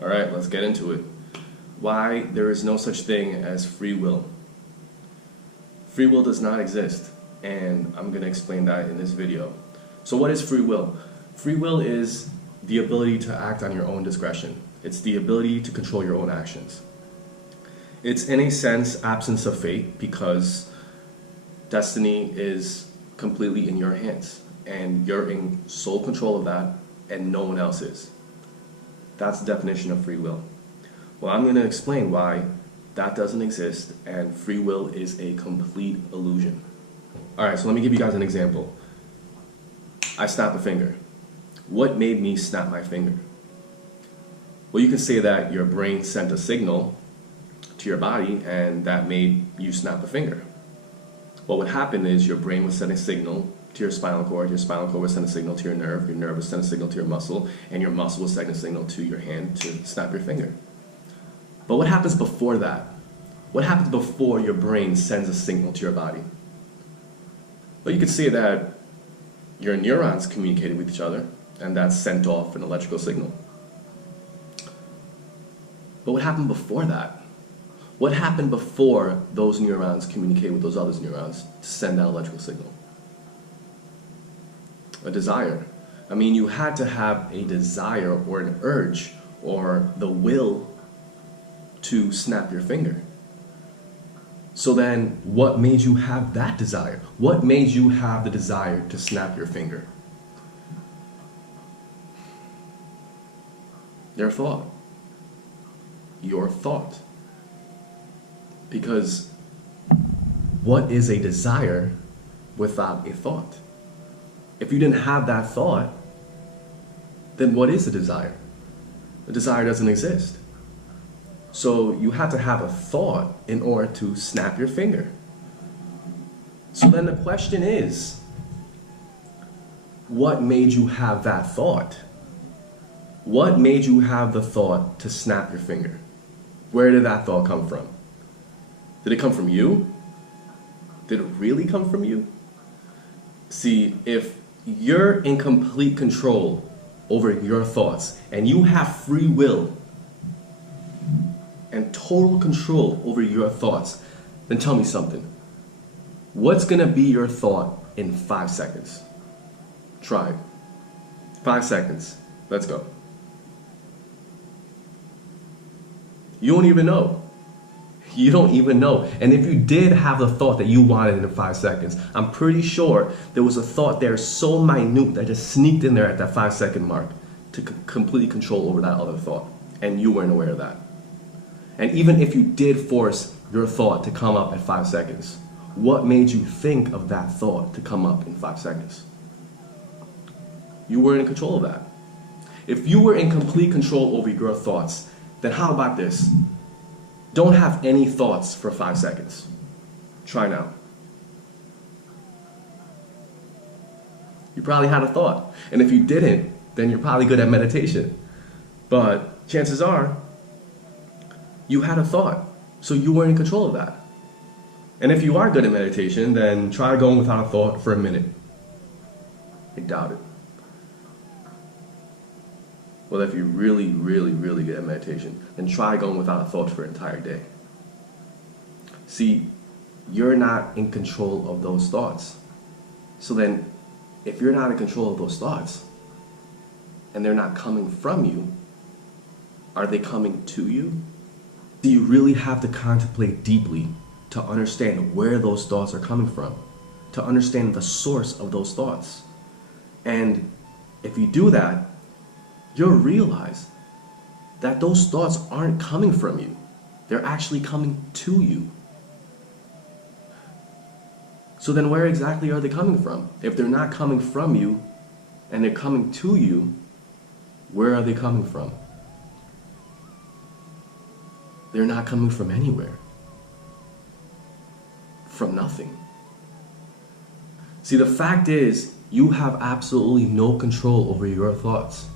All right, let's get into it. Why there is no such thing as free will. Free will does not exist, and I'm going to explain that in this video. So what is free will? Free will is the ability to act on your own discretion. It's the ability to control your own actions. It's in a sense absence of fate, because destiny is completely in your hands and you're in sole control of that and no one else is. That's the definition of free will. Well, I'm going to explain why that doesn't exist and free will is a complete illusion. Alright, so let me give you guys an example. I snap a finger. What made me snap my finger? Well, you can say that your brain sent a signal to your body and that made you snap a finger. Well, what happened is your brain was sending a signal to your spinal cord would send a signal to your nerve would send a signal to your muscle, and your muscle will send a signal to your hand to snap your finger. But what happens before that? What happens before your brain sends a signal to your body? Well, you could say that your neurons communicated with each other and that sent off an electrical signal. But what happened before that? What happened before those neurons communicated with those other neurons to send that electrical signal? A desire. I mean, you had to have a desire or an urge or the will to snap your finger. So then, what made you have that desire? What made you have the desire to snap your finger? Your thought. Your thought. Because what is a desire without a thought? If you didn't have that thought, then what is a desire? A desire doesn't exist. So you have to have a thought in order to snap your finger. So then the question is, what made you have that thought? What made you have the thought to snap your finger? Where did that thought come from? Did it come from you? Did it really come from you? See, if you're in complete control over your thoughts and you have free will and total control over your thoughts, then tell me something. What's gonna be your thought in 5 seconds? Try it. 5 seconds. Let's go. You don't even know. You don't even know. And if you did have the thought that you wanted in 5 seconds, I'm pretty sure there was a thought there so minute that just sneaked in there at that 5-second mark to completely control over that other thought. And you weren't aware of that. And even if you did force your thought to come up at 5 seconds, what made you think of that thought to come up in 5 seconds? You weren't in control of that. If you were in complete control over your thoughts, then how about this? Don't have any thoughts for 5 seconds. Try now. You probably had a thought. And if you didn't, then you're probably good at meditation. But chances are, you had a thought. So you weren't in control of that. And if you are good at meditation, then try going without a thought for a minute. I doubt it. Well, if you're really, really, really good at meditation, then try going without a thought for an entire day. See, you're not in control of those thoughts. So then, if you're not in control of those thoughts, and they're not coming from you, are they coming to you? Do you really have to contemplate deeply to understand where those thoughts are coming from, to understand the source of those thoughts? And if you do that, you'll realize that those thoughts aren't coming from you. They're actually coming to you. So then where exactly are they coming from? If they're not coming from you and they're coming to you, where are they coming from? They're not coming from anywhere. From nothing. See, the fact is, you have absolutely no control over your thoughts.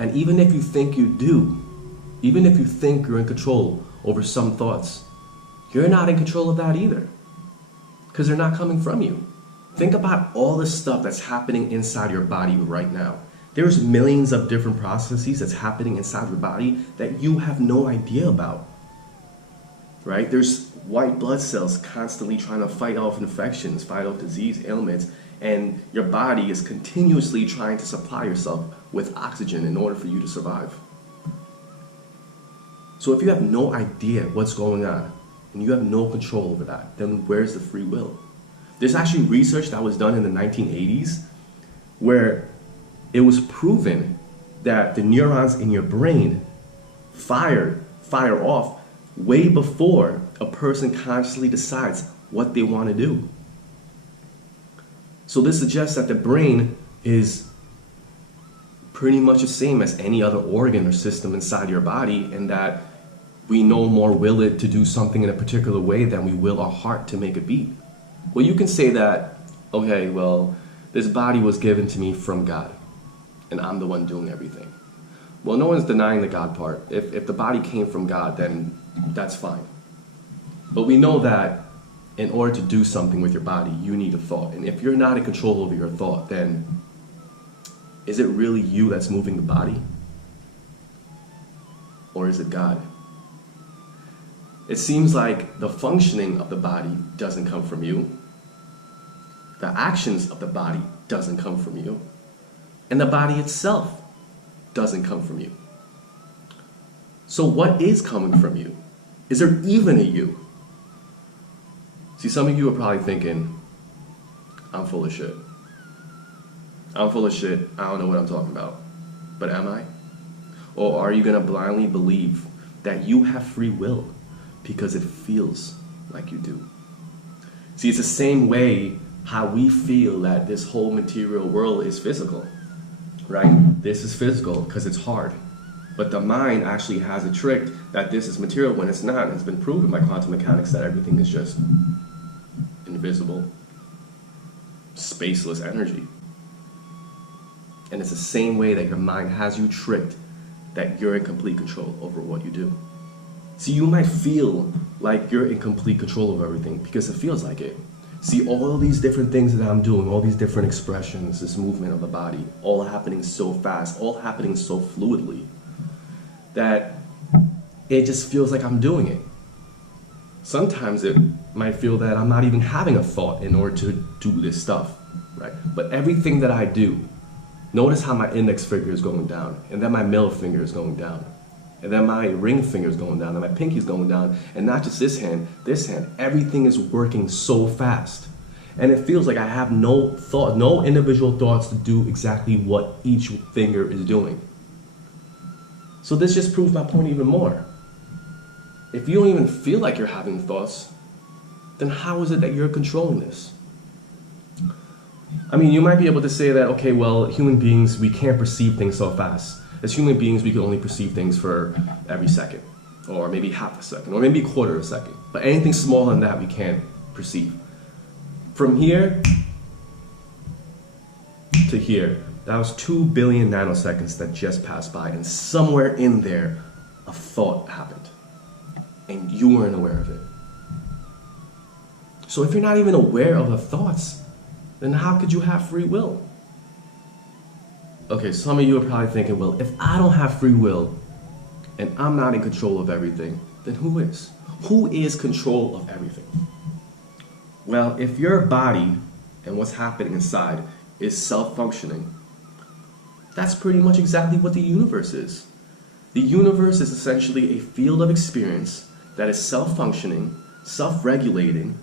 And even if you think you do, even if you think you're in control over some thoughts, you're not in control of that either. Because they're not coming from you. Think about all the stuff that's happening inside your body right now. There's millions of different processes that's happening inside your body that you have no idea about, right? There's white blood cells constantly trying to fight off infections, fight off disease, ailments, and your body is continuously trying to supply yourself with oxygen in order for you to survive. So if you have no idea what's going on, and you have no control over that, then where's the free will? There's actually research that was done in the 1980s where it was proven that the neurons in your brain fire off way before a person consciously decides what they want to do. So this suggests that the brain is pretty much the same as any other organ or system inside your body, and that we no more will it to do something in a particular way than we will our heart to make a beat. Well, you can say that, okay, well, this body was given to me from God, and I'm the one doing everything. Well, no one's denying the God part. If the body came from God, then that's fine. But we know that in order to do something with your body, you need a thought. And if you're not in control over your thought, then is it really you that's moving the body? Or is it God? It seems like the functioning of the body doesn't come from you. The actions of the body doesn't come from you. And the body itself doesn't come from you. So what is coming from you? Is there even a you? See, some of you are probably thinking, I'm full of shit. I'm full of shit. I don't know what I'm talking about. But am I? Or are you going to blindly believe that you have free will because it feels like you do? See, it's the same way how we feel that this whole material world is physical, right? This is physical because it's hard. But the mind actually has a trick that this is material when it's not. And it's been proven by quantum mechanics that everything is just invisible, spaceless energy. And it's the same way that your mind has you tricked that you're in complete control over what you do. See, you might feel like you're in complete control of everything because it feels like it. See, all of these different things that I'm doing, all these different expressions, this movement of the body, all happening so fast, all happening so fluidly, that it just feels like I'm doing it. Sometimes it might feel that I'm not even having a thought in order to do this stuff, right? But everything that I do, notice how my index finger is going down, and then my middle finger is going down, and then my ring finger is going down, and my pinky is going down, and not just this hand, everything is working so fast. And it feels like I have no thought, no individual thoughts to do exactly what each finger is doing. So this just proves my point even more. If you don't even feel like you're having thoughts, then how is it that you're controlling this? I mean, you might be able to say that, okay, well, human beings, we can't perceive things so fast. As human beings, we can only perceive things for every second, or maybe half a second, or maybe a quarter of a second. But anything smaller than that, we can't perceive. From here to here, that was 2 billion nanoseconds that just passed by, and somewhere in there, a thought happened, and you weren't aware of it. So if you're not even aware of the thoughts, then how could you have free will? Okay, some of you are probably thinking, well, if I don't have free will and I'm not in control of everything, then who is? Who is control of everything? Well, if your body and what's happening inside is self-functioning, that's pretty much exactly what the universe is. The universe is essentially a field of experience that is self-functioning, self-regulating,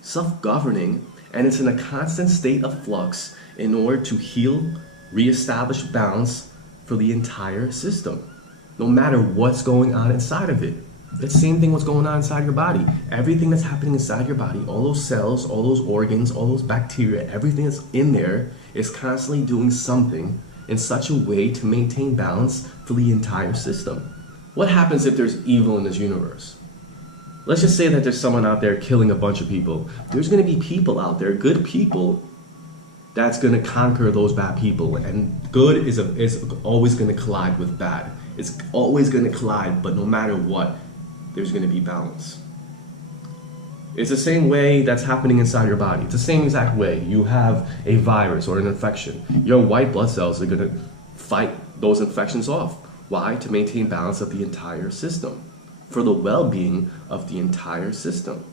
self-governing, and it's in a constant state of flux in order to heal, reestablish balance for the entire system, no matter what's going on inside of it. It's the same thing what's going on inside your body. Everything that's happening inside your body, all those cells, all those organs, all those bacteria, everything that's in there is constantly doing something in such a way to maintain balance for the entire system. What happens if there's evil in this universe? Let's just say that there's someone out there killing a bunch of people. There's going to be people out there, good people, that's going to conquer those bad people. And good is always going to collide with bad. It's always going to collide, but no matter what, there's going to be balance. It's the same way that's happening inside your body. It's the same exact way. You have a virus or an infection. Your white blood cells are going to fight those infections off. Why? To maintain balance of the entire system, for the well-being of the entire system.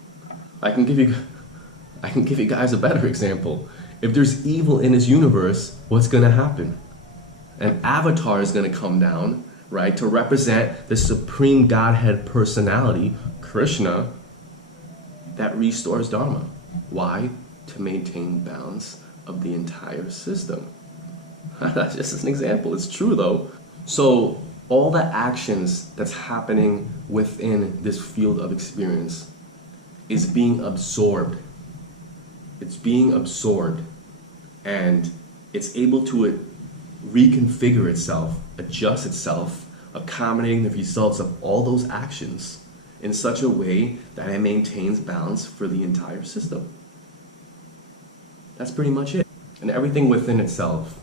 I can give you guys a better example. If there's evil in this universe, what's going to happen? An avatar is going to come down, right, to represent the supreme Godhead personality, Krishna, that restores Dharma. Why? To maintain balance of the entire system. That's just an example. It's true though. So all the actions that's happening within this field of experience is being absorbed. It's being absorbed, and it's able to reconfigure itself, adjust itself, accommodating the results of all those actions in such a way that it maintains balance for the entire system. That's pretty much it. And everything within itself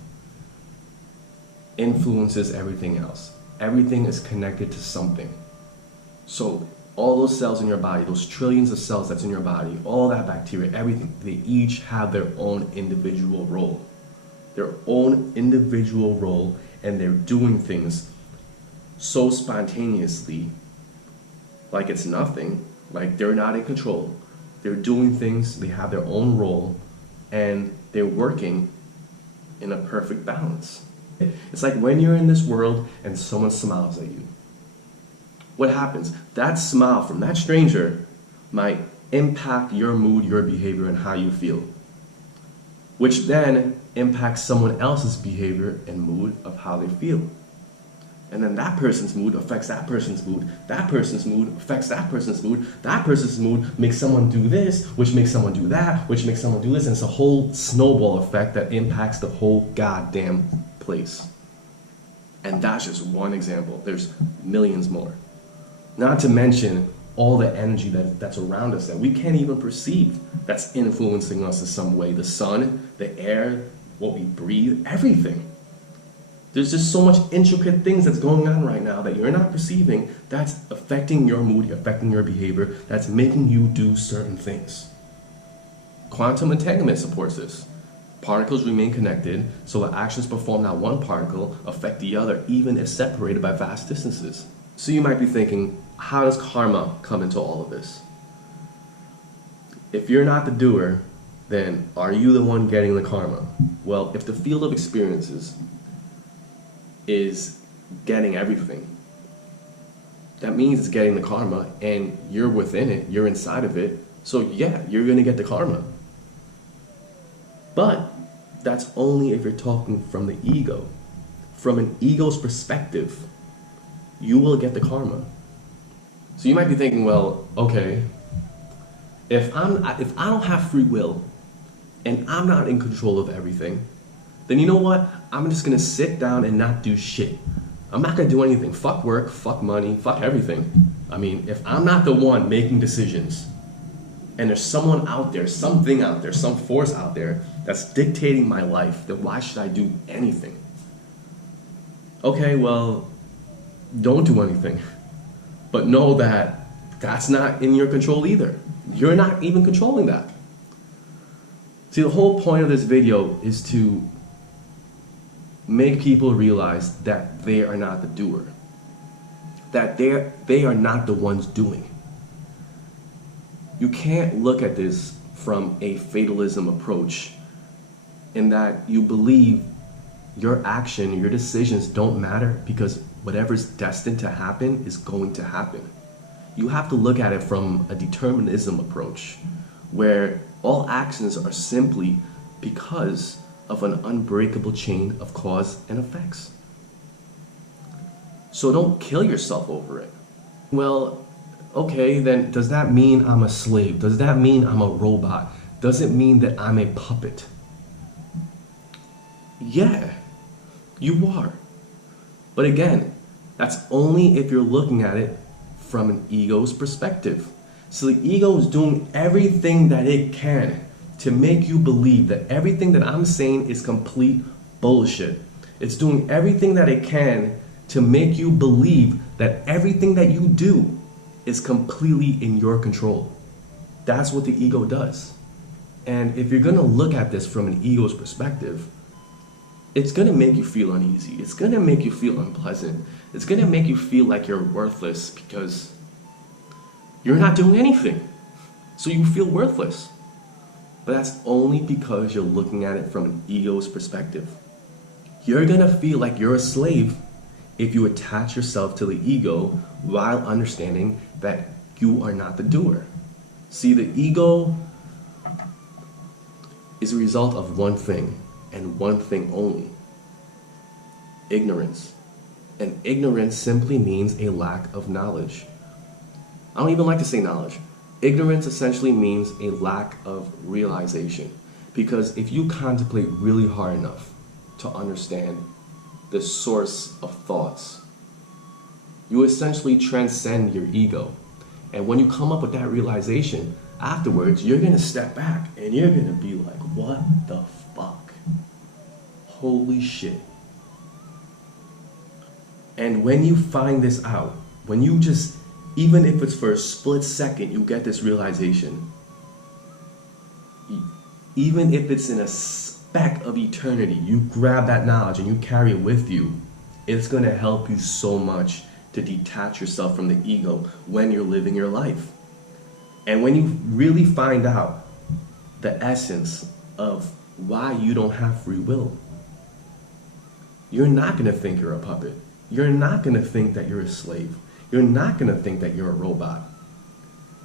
influences everything else. Everything is connected to something. So all those cells in your body, those trillions of cells that's in your body, all that bacteria, everything, they each have their own individual role. Their own individual role, and they're doing things so spontaneously, like it's nothing, like they're not in control. They're doing things, they have their own role, and they're working in a perfect balance. It's like when you're in this world and someone smiles at you. What happens? That smile from that stranger might impact your mood, your behavior, and how you feel, which then impacts someone else's behavior and mood of how they feel. And then that person's mood affects that person's mood. That person's mood affects that person's mood. That person's mood makes someone do this, which makes someone do that, which makes someone do this. And it's a whole snowball effect that impacts the whole goddamn place. And that's just one example. There's millions more. Not to mention all the energy that's around us that we can't even perceive, that's influencing us in some way. The sun, the air, what we breathe, everything. There's just so much intricate things that's going on right now that you're not perceiving, that's affecting your mood, affecting your behavior, that's making you do certain things. Quantum entanglement supports this. Particles remain connected, so the actions performed on one particle affect the other, even if separated by vast distances. So you might be thinking, how does karma come into all of this? If you're not the doer, then are you the one getting the karma? Well, if the field of experiences is getting everything, that means it's getting the karma, and you're within it, you're inside of it, so yeah, you're gonna get the karma. But that's only if you're talking from the ego. From an ego's perspective, you will get the karma. So you might be thinking, well, okay, if I don't have free will and I'm not in control of everything, then you know what? I'm just gonna sit down and not do shit. I'm not gonna do anything. Fuck work, fuck money, fuck everything. I mean, if I'm not the one making decisions, and there's someone out there, something out there, some force out there that's dictating my life, then why should I do anything? Okay, well, don't do anything. But know that that's not in your control either. You're not even controlling that. See, the whole point of this video is to make people realize that they are not the doer. That they are not the ones doing. You can't look at this from a fatalism approach in that you believe your action, your decisions don't matter because whatever's destined to happen is going to happen. You have to look at it from a determinism approach where all actions are simply because of an unbreakable chain of cause and effects. So don't kill yourself over it. Well, okay, then does that mean I'm a slave? Does that mean I'm a robot? Does it mean that I'm a puppet? Yeah, you are. But again, that's only if you're looking at it from an ego's perspective. So the ego is doing everything that it can to make you believe that everything that I'm saying is complete bullshit. It's doing everything that it can to make you believe that everything that you do is completely in your control. That's what the ego does. And if you're gonna look at this from an ego's perspective, it's going to make you feel uneasy. It's going to make you feel unpleasant. It's going to make you feel like you're worthless because you're not doing anything. So you feel worthless. But that's only because you're looking at it from an ego's perspective. You're going to feel like you're a slave if you attach yourself to the ego while understanding that you are not the doer. See, the ego is a result of one thing and one thing only: ignorance. And ignorance simply means a lack of knowledge. I don't even like to say knowledge. Ignorance essentially means a lack of realization. Because if you contemplate really hard enough to understand the source of thoughts, you essentially transcend your ego. And when you come up with that realization, afterwards, you're going to step back and you're going to be like, what the fuck? Holy shit. And when you find this out, when you just, even if it's for a split second, you get this realization, even if it's in a speck of eternity, you grab that knowledge and you carry it with you, it's going to help you so much to detach yourself from the ego when you're living your life. And when you really find out the essence of why you don't have free will, you're not going to think you're a puppet. You're not going to think that you're a slave. You're not going to think that you're a robot.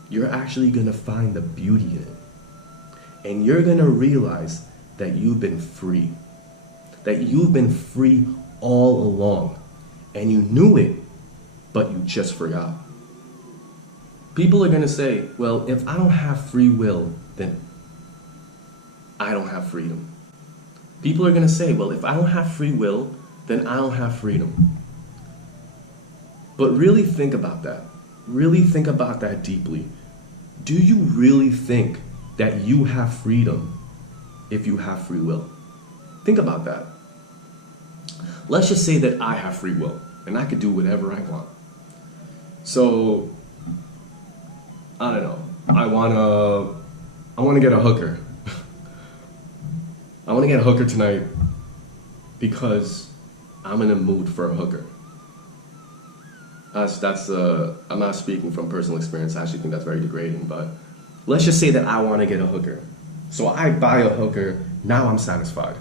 You're actually going to find the beauty in it. And you're going to realize that you've been free. That you've been free all along. And you knew it, but you just forgot. People are going to say, well, if I don't have free will, then I don't have freedom. People are going to say, well, if I don't have free will, then I don't have freedom. But really think about that. Really think about that deeply. Do you really think that you have freedom if you have free will? Think about that. Let's just say that I have free will and I could do whatever I want. So, I don't know. I want to get a hooker. I want to get a hooker tonight because I'm in a mood for a hooker. I'm not speaking from personal experience. I actually think that's very degrading, but let's just say that I want to get a hooker. So I buy a hooker, now I'm satisfied.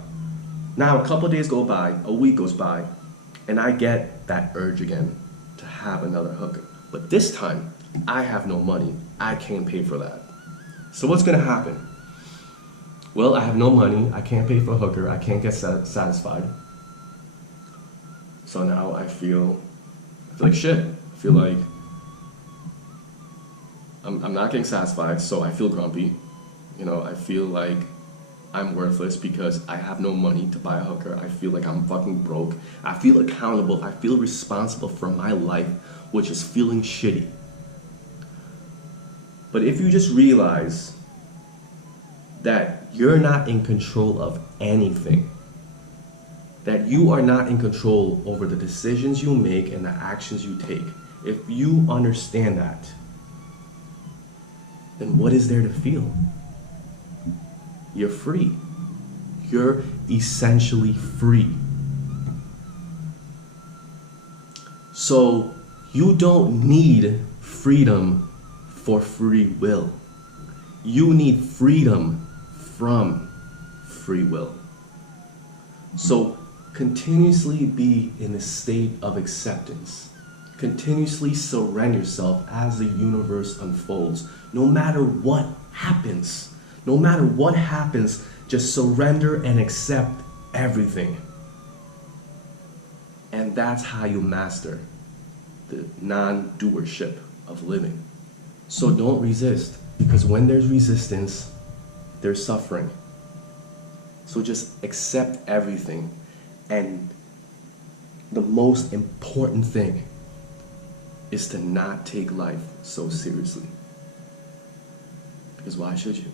Now a couple of days go by, a week goes by, and I get that urge again to have another hooker. But this time, I have no money. I can't pay for that. So what's going to happen? Well, I have no money. I can't pay for a hooker. I can't get satisfied. So now I feel like shit. I feel like I'm not getting satisfied, so I feel grumpy. You know, I feel like I'm worthless because I have no money to buy a hooker. I feel like I'm fucking broke. I feel accountable. I feel responsible for my life, which is feeling shitty. But if you just realize that you're not in control of anything, that you are not in control over the decisions you make and the actions you take, if you understand that, then what is there to feel? You're free. You're essentially free. So you don't need freedom for free will. You need freedom from free will. So continuously be in a state of acceptance. Continuously surrender yourself as the universe unfolds. No matter what happens, no matter what happens, just surrender and accept everything. And that's how you master the non-doership of living. So don't resist, because when there's resistance, there's suffering. So just accept everything. And the most important thing is to not take life so seriously. Because why should you?